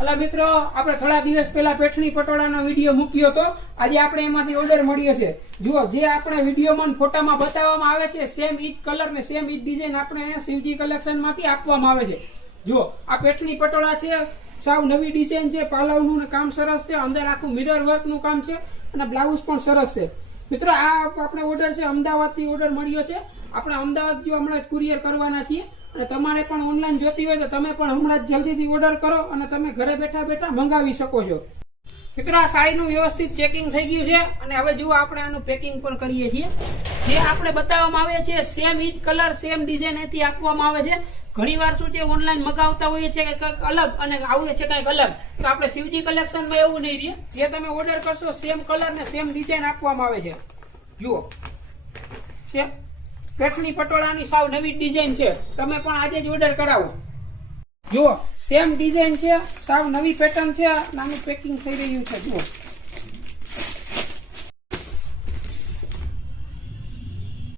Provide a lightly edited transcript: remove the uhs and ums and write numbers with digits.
અલા મિત્રો, આપણે થોડા દિવસ પહેલા પેઠણી પટોળાનો વિડીયો મૂક્યો હતો. આજે આપણે એમાંથી ઓર્ડર મળ્યો છે. જુઓ, જે આપણે વિડીયોમાં ફોટામાં બતાવવામાં આવે છે સેમ ઈ જ કલર ને સેમ ઈ જ ડિઝાઇન આપણે અહીંયા શિવજી કલેક્શનમાંથી આપવામાં આવે છે. જુઓ, આ પેઠણી પટોળા છે, સાવ નવી ડિઝાઇન છે, પાલવનું કામ સરસ છે, અંદર આખું મિરર વર્કનું કામ છે અને બ્લાઉઝ પણ સરસ છે. મિત્રો, આ આપણે ઓર્ડર છે અમદાવાદથી ઓર્ડર મળ્યો છે. આપણે અમદાવાદ જો હમણાં જ કુરિયર કરવાના છીએ અને તમારે પણ ઓનલાઈન જોતી હોય તો તમે પણ હમણાં જ જલ્દીથી ઓર્ડર કરો અને તમે ઘરે બેઠા બેઠા મંગાવી શકો છો. મિત્રો, આ સાડીનું વ્યવસ્થિત ચેકિંગ થઈ ગયું છે અને હવે જુઓ આપણે આનું પેકિંગ પણ કરીએ છીએ. જે આપણે બતાવવામાં આવે છે સેમ ઈ જ કલર સેમ ડિઝાઇન અહીંથી આપવામાં આવે છે. ઘણીવાર શું છે, ઓનલાઈન મગાવતા હોઈએ છે કે કંઈક અલગ અને આવે છે કંઈક અલગ. તો આપણે શિવજી કલેક્શનમાં એવું નહીં રહે. જે તમે ઓર્ડર કરશો સેમ કલર ને સેમ ડિઝાઇન આપવામાં આવે છે. જુઓ છે પેઠણી પટોળાની સાવ નવી ડિઝાઇન છે. તમે પણ આજે જ ઓર્ડર કરાવો. જુઓ, સેમ ડિઝાઇન છે, સાવ નવી પેટર્ન છે. નાનું પેકિંગ થઈ રહ્યું છે. જુઓ.